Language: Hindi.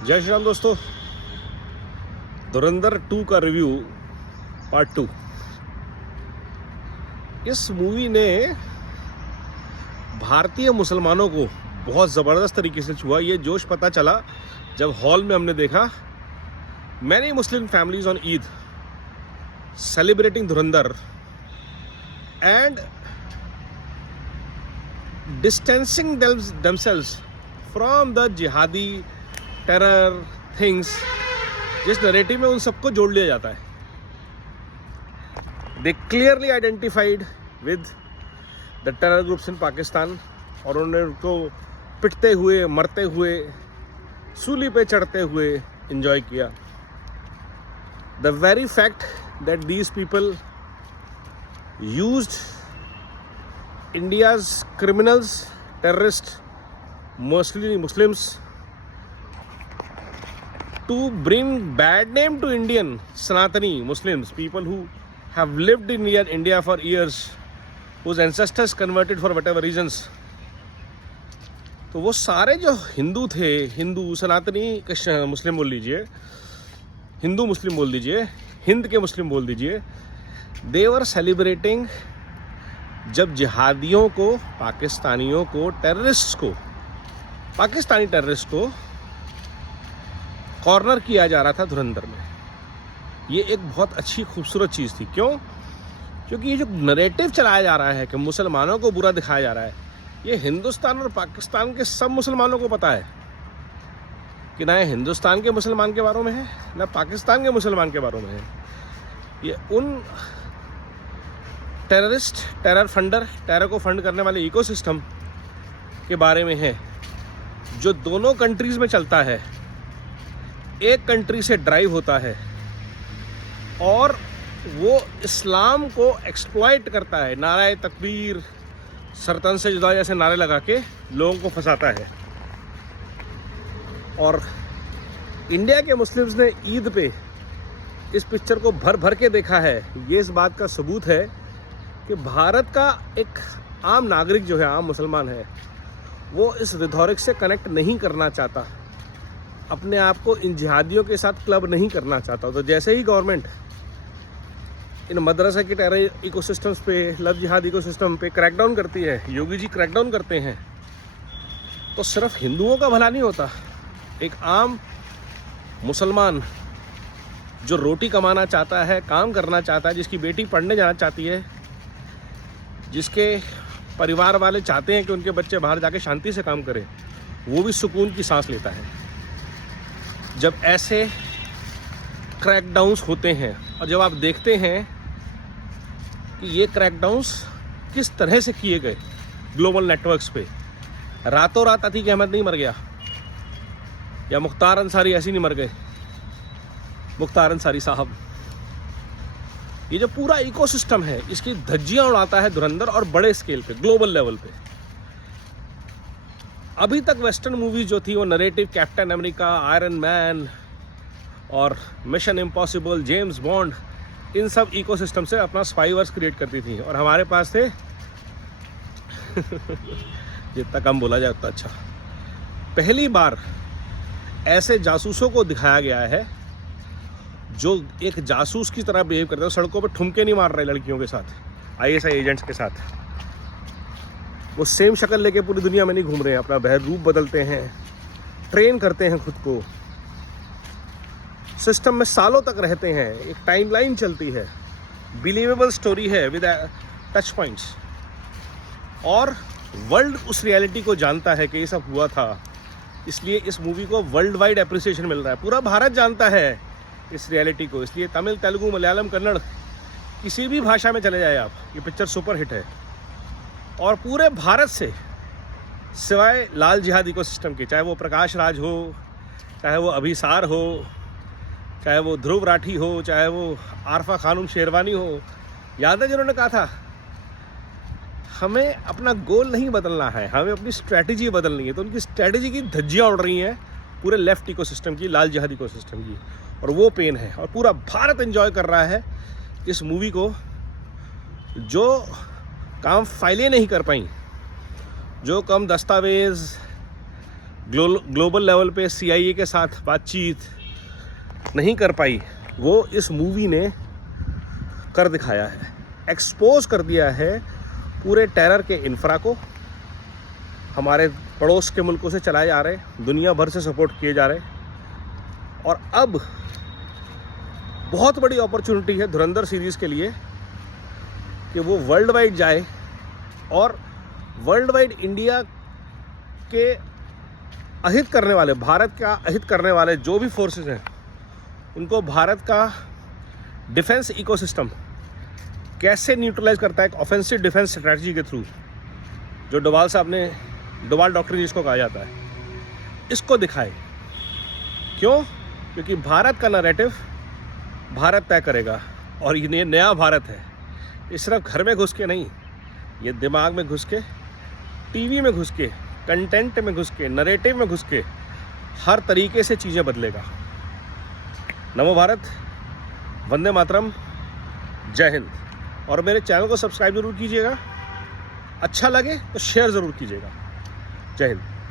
जय श्री राम दोस्तों। धुरंधर 2 का रिव्यू पार्ट 2। इस मूवी ने भारतीय मुसलमानों को बहुत ज़बरदस्त तरीके से छुआ। ये जोश पता चला जब हॉल में हमने देखा many Muslim families on Eid celebrating Dhurandhar and distancing themselves from the jihadi terror things। जिस नरेटिव में उन सबको जोड़ लिया जाता है। They clearly identified with the terror groups in Pakistan और उन्होंने उनको पिटते हुए, मरते हुए, सूली पे चढ़ते हुए enjoy किया। The very fact that these people used India's criminals, terrorists, mostly Muslims, to bring bad name to Indian Sanatani Muslims, people who have lived in India for years, whose ancestors converted for whatever reasons। तो वो सारे जो हिंदू थे, हिंदू सनातनी मुस्लिम बोल लीजिए, हिंदू मुस्लिम बोल दीजिए, हिंद के मुस्लिम बोल दीजिए, they were celebrating जब जिहादियों को, पाकिस्तानियों को, टेररिस्ट को, पाकिस्तानी टेररिस्ट को कॉर्नर किया जा रहा था धुरंधर में। ये एक बहुत अच्छी खूबसूरत चीज़ थी। क्यों? क्योंकि ये जो नरेटिव चलाया जा रहा है कि मुसलमानों को बुरा दिखाया जा रहा है, ये हिंदुस्तान और पाकिस्तान के सब मुसलमानों को पता है कि ना ये हिंदुस्तान के मुसलमान के बारे में है, ना पाकिस्तान के मुसलमान के बारे में है। ये उन टेररिस्ट, टेरर फंडर, टेरर को फंड करने वाले इकोसिस्टम के बारे में है जो दोनों कंट्रीज़ में चलता है, एक कंट्री से ड्राइव होता है और वो इस्लाम को एक्सप्लॉइट करता है। नारे तकबीर, सरतन से जुदा जैसे नारे लगा के लोगों को फंसाता है। और इंडिया के मुस्लिम्स ने ईद पे इस पिक्चर को भर भर के देखा है। ये इस बात का सबूत है कि भारत का एक आम नागरिक जो है, आम मुसलमान है, वो इस रिथॉरिक से कनेक्ट नहीं करना चाहता, अपने आप को इन जिहादियों के साथ क्लब नहीं करना चाहता। तो जैसे ही गवर्नमेंट इन मदरसा के टेरर इकोसिस्टम्स पे, लव जिहाद इकोसिस्टम पे क्रैकडाउन करती है, योगी जी क्रैकडाउन करते हैं, तो सिर्फ हिंदुओं का भला नहीं होता। एक आम मुसलमान जो रोटी कमाना चाहता है, काम करना चाहता है, जिसकी बेटी पढ़ने जाना चाहती है, जिसके परिवार वाले चाहते हैं कि उनके बच्चे बाहर जाके शांति से काम करें, वो भी सुकून की सांस लेता है जब ऐसे क्रैकडाउन्स होते हैं। और जब आप देखते हैं कि ये क्रैकडाउन्स किस तरह से किए गए ग्लोबल नेटवर्क्स पे, रातों रात अतीक अहमद नहीं मर गया या मुख्तार अंसारी ऐसे नहीं मर गए। मुख्तार अंसारी साहब, ये जो पूरा इकोसिस्टम है, इसकी धज्जियां उड़ाता है धुरंधर, और बड़े स्केल पे, ग्लोबल लेवल पे। अभी तक वेस्टर्न मूवीज जो थी वो narrative captain America, iron man और मिशन इम्पॉसिबल, जेम्स बॉन्ड, इन सब इकोसिस्टम से अपना स्पाईवर्स क्रिएट करती थी। और हमारे पास थे जितना कम बोला जाए उतना अच्छा। पहली बार ऐसे जासूसों को दिखाया गया है जो एक जासूस की तरह बिहेव करते हैं। सड़कों पे ठुमके नहीं मार रहे लड़कियों के साथ, आईएसआई एजेंट्स के साथ। वो सेम शक्ल लेके पूरी दुनिया में नहीं घूम रहे हैं, अपना बहर रूप बदलते हैं, ट्रेन करते हैं खुद को, सिस्टम में सालों तक रहते हैं, एक टाइमलाइन चलती है, बिलीवेबल स्टोरी है विद टच पॉइंट्स। और वर्ल्ड उस रियलिटी को जानता है कि ये सब हुआ था, इसलिए इस मूवी को वर्ल्ड वाइड एप्रिसिएशन मिल रहा है। पूरा भारत जानता है इस रियलिटी को, इसलिए तमिल, तेलुगु, मलयालम, कन्नड़, किसी भी भाषा में चले जाए आप, ये पिक्चर सुपर हिट है। और पूरे भारत से सिवाय लाल जिहाद इकोसिस्टम के, चाहे वो प्रकाश राज हो, चाहे वो अभिसार हो, चाहे वो ध्रुव राठी हो, चाहे वो आरफा खानूम शेरवानी हो, याद है जिन्होंने कहा था हमें अपना गोल नहीं बदलना है, हमें अपनी स्ट्रैटेजी बदलनी है। तो उनकी स्ट्रैटेजी की धज्जियाँ उड़ रही हैं पूरे लेफ्ट इकोसिस्टम की, लाल जिहाद इकोसिस्टम की, और वो पेन है। और पूरा भारत एंजॉय कर रहा है इस मूवी को। जो काम फाइलें नहीं कर पाई, जो कम दस्तावेज़, ग्लोबल लेवल पे CIA के साथ बातचीत नहीं कर पाई, वो इस मूवी ने कर दिखाया है। एक्सपोज कर दिया है पूरे टेरर के इंफ्रा को, हमारे पड़ोस के मुल्कों से चलाए जा रहे, दुनिया भर से सपोर्ट किए जा रहे। और अब बहुत बड़ी अपॉर्चुनिटी है धुरंधर सीरीज़ के लिए कि वो वर्ल्ड वाइड जाए और वर्ल्ड वाइड इंडिया के अहित करने वाले, भारत का अहित करने वाले जो भी फोर्सेस हैं, उनको भारत का डिफेंस इकोसिस्टम कैसे न्यूट्रलाइज करता है एक ऑफेंसिव डिफेंस स्ट्रैटेजी के थ्रू, जो डोवाल साहब ने, डोवाल डॉक्ट्रिन जिसको कहा जाता है, इसको दिखाए। क्यों? क्योंकि भारत का नैरेटिव भारत तय करेगा, और ये नया भारत है। ये सिर्फ घर में घुस के नहीं, ये दिमाग में घुस के, टीवी में घुस के, कंटेंट में घुस के, नरेटिव में घुस के, हर तरीके से चीज़ें बदलेगा। नमो भारत, वंदे मातरम, जय हिंद। और मेरे चैनल को सब्सक्राइब ज़रूर कीजिएगा, अच्छा लगे तो शेयर ज़रूर कीजिएगा। जय हिंद।